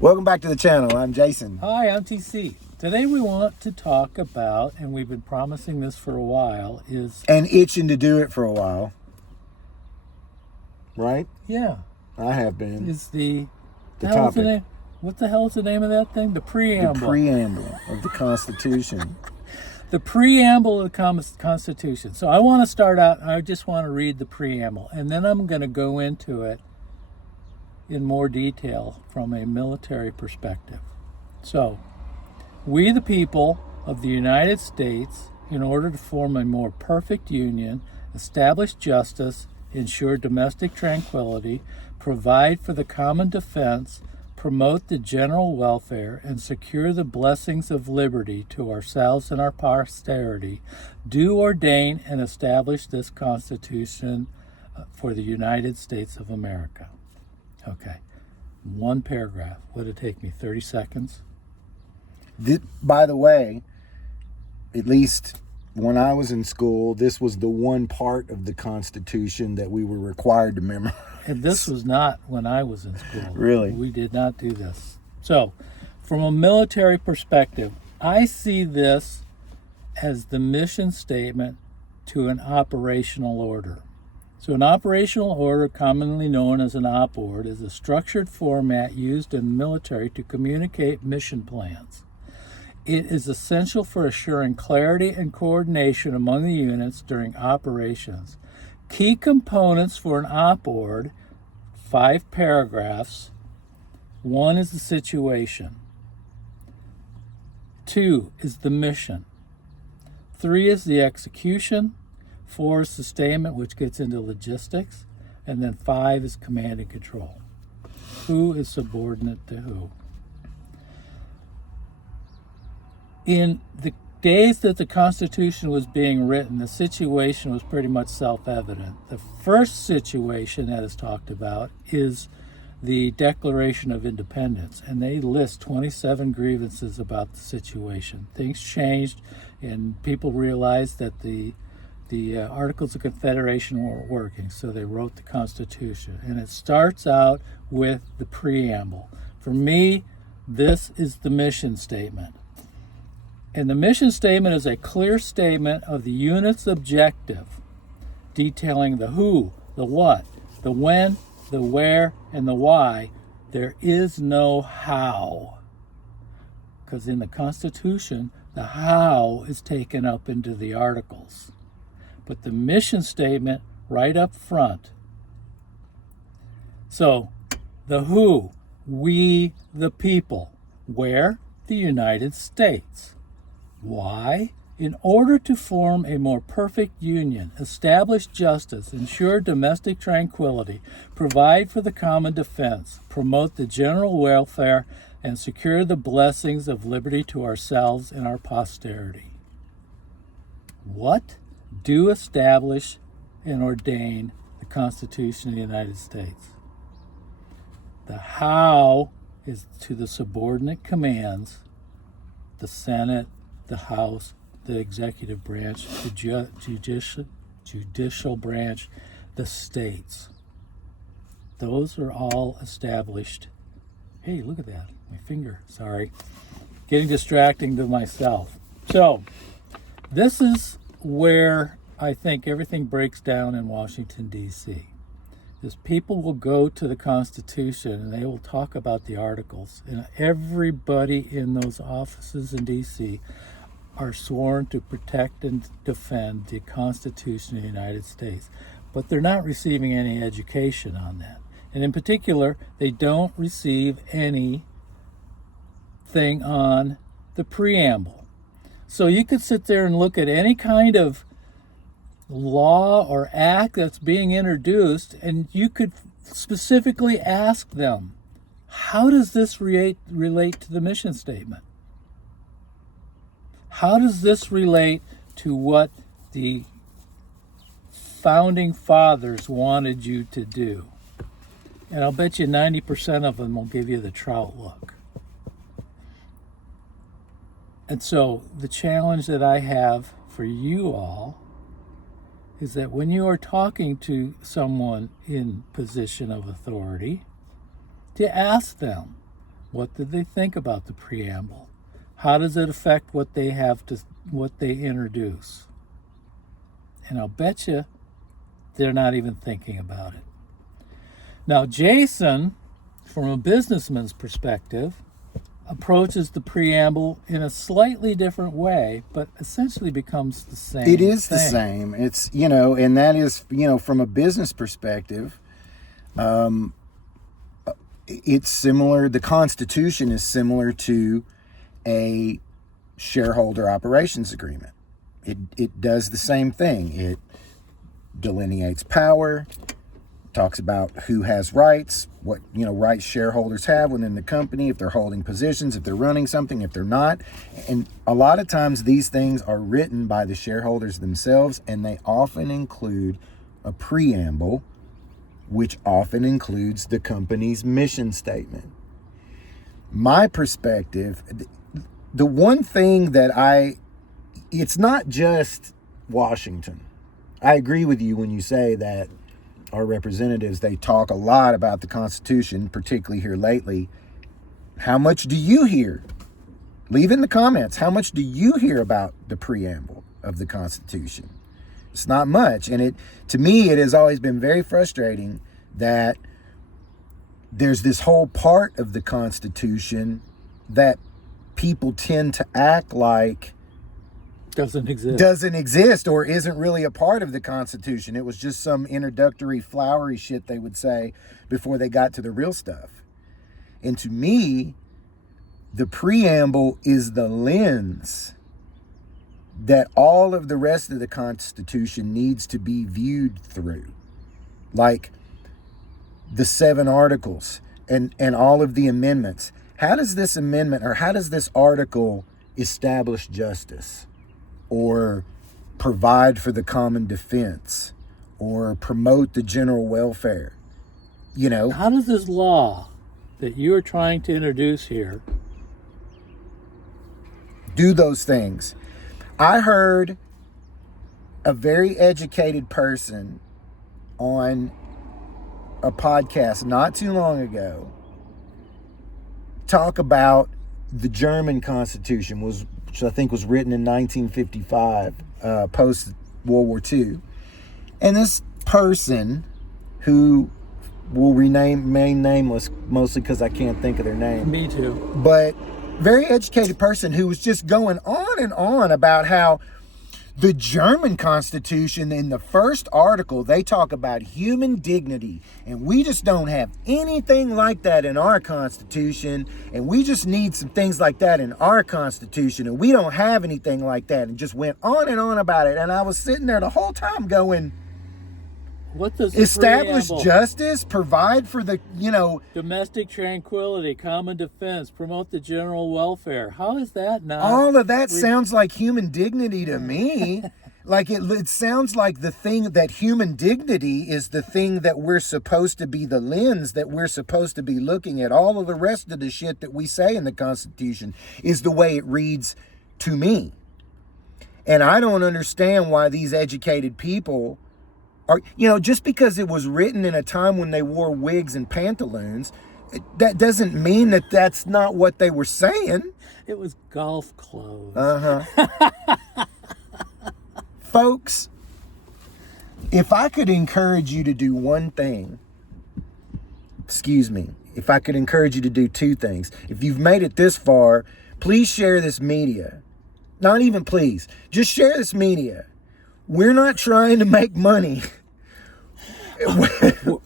Welcome back to the channel. I'm Jason. Hi, I'm TC. Today we want to talk about, and we've been promising this for a while, is... And itching to do it for a while. Right? Yeah. I have been. Is the topic. What the hell is the name of that thing? The Preamble. The Preamble of the Constitution. The Preamble of the Constitution. So I want to start out, I just want to read the Preamble, and then I'm going to go into it in more detail from a military perspective. So, we the people of the United States, in order to form a more perfect union, establish justice, ensure domestic tranquility, provide for the common defense, promote the general welfare, and secure the blessings of liberty to ourselves and our posterity, do ordain and establish this Constitution for the United States of America. Okay, one paragraph. Would it take me 30 seconds? By the way, at least when I was in school, this was the one part of the Constitution that we were required to memorize. And this was not when I was in school. Really? We did not do this. So, from a military perspective, I see this as the mission statement to an operational order. So an operational order, commonly known as an op-ord, is a structured format used in the military to communicate mission plans. It is essential for assuring clarity and coordination among the units during operations. Key components for an op-ord, 5 paragraphs. 1 is the situation. 2 is the mission. 3 is the execution. 4 is sustainment, which gets into logistics. And then 5 is command and control. Who is subordinate to who? In the days that the Constitution was being written, the situation was pretty much self-evident. The first situation that is talked about is the Declaration of Independence, and they list 27 grievances about the situation. Things changed, and people realized that the Articles of Confederation weren't working, so they wrote the Constitution. And it starts out with the preamble. For me, this is the mission statement. And the mission statement is a clear statement of the unit's objective, detailing the who, the what, the when, the where, and the why. There is no how. Because in the Constitution, the how is taken up into the articles. But the mission statement right up front. So, the who, we the people. Where? The United States. Why? In order to form a more perfect union, establish justice, ensure domestic tranquility, provide for the common defense, promote the general welfare, and secure the blessings of liberty to ourselves and our posterity. What? Do establish and ordain the Constitution of the United States. The how is to the subordinate commands, the Senate, the House, the executive branch, the judicial branch, the states. Those are all established. Hey, look at that. My finger. Sorry. Getting distracting to myself. So, this is where I think everything breaks down in Washington, D.C. is people will go to the Constitution and they will talk about the articles. And everybody in those offices in D.C. are sworn to protect and defend the Constitution of the United States. But they're not receiving any education on that. And in particular, they don't receive anything on the preamble. So you could sit there and look at any kind of law or act that's being introduced, and you could specifically ask them, how does this relate to the mission statement? How does this relate to what the founding fathers wanted you to do? And I'll bet you 90% of them will give you the trout look. And so the challenge that I have for you all is that when you are talking to someone in position of authority, to ask them, What did they think about the preamble? How does it affect what they introduce? And I'll bet you they're not even thinking about it. Now, Jason, from a businessman's perspective, approaches the preamble in a slightly different way, but essentially becomes the same. It is thing. the same. It's, and that is, from a business perspective, it's similar. The Constitution is similar to a shareholder operations agreement. It does the same thing. It delineates power, talks about who has rights, what rights shareholders have within the company, if they're holding positions, if they're running something, if they're not. And a lot of times these things are written by the shareholders themselves, and they often include a preamble, which often includes the company's mission statement. My perspective, the one thing that it's not just Washington. I agree with you when you say that our representatives, they talk a lot about the Constitution, particularly here lately. How much do you hear? Leave in the comments. How much do you hear about the preamble of the Constitution? It's not much. And to me, it has always been very frustrating that there's this whole part of the Constitution that people tend to act like doesn't exist or isn't really a part of the Constitution. It was just some introductory flowery shit they would say before they got to the real stuff. And to me, the preamble is the lens that all of the rest of the Constitution needs to be viewed through. Like the 7 articles and all of the amendments. How does this amendment, or how does this article establish justice, or provide for the common defense, or promote the general welfare? How does this law that you are trying to introduce here do those things? I heard a very educated person on a podcast not too long ago talk about the German Constitution, which I think was written in 1955, post World War II. And this person, who will remain nameless mostly because I can't think of their name. Me too. But very educated person who was just going on and on about how the German Constitution, in the first article, they talk about human dignity, and we just don't have anything like that in our Constitution, and we just need some things like that in our Constitution, and we don't have anything like that, and just went on and on about it. And I was sitting there the whole time going, what does establish justice, provide for the, domestic tranquility, common defense, promote the general welfare? How is that not? All of that sounds like human dignity to me. Like it sounds like the thing that human dignity is the thing that we're supposed to be, the lens that we're supposed to be looking at. All of the rest of the shit that we say in the Constitution is the way it reads to me. And I don't understand why these educated people are, just because it was written in a time when they wore wigs and pantaloons, that doesn't mean that that's not what they were saying. It was golf clothes. Folks, if I could encourage you to do one thing, if I could encourage you to do 2 things. If you've made it this far, please share this media. Not even please, just share this media. We're not trying to make money.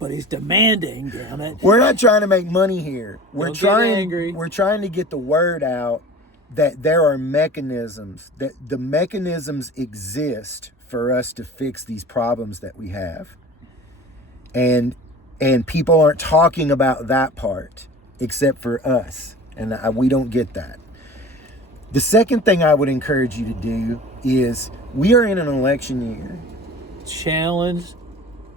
But he's demanding, damn it. We're not trying to make money here. Don't get angry. We're trying to get the word out that there are mechanisms, that the mechanisms exist for us to fix these problems that we have. And people aren't talking about that part except for us. And we don't get that. The second thing I would encourage you to do is, we are in an election year. Challenge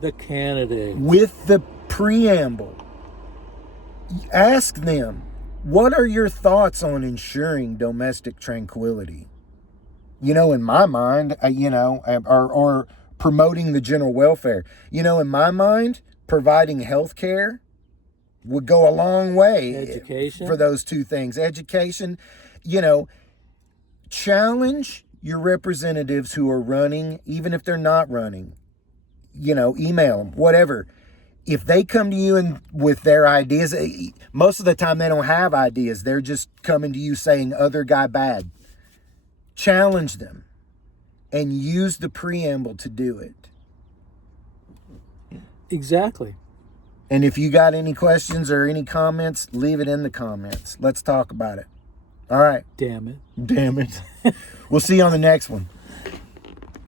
the candidate with the preamble. Ask them, what are your thoughts on ensuring domestic tranquility? In my mind, or promoting the general welfare. In my mind, providing health care would go a long way. Education. For those two things. Education, challenge your representatives who are running, even if they're not running. Email them, whatever. If they come to you and with their ideas, most of the time they don't have ideas. They're just coming to you saying other guy bad. Challenge them and use the preamble to do it. Exactly. And if you got any questions or any comments, leave it in the comments. Let's talk about it. All right. Damn it. Damn it. We'll see you on the next one.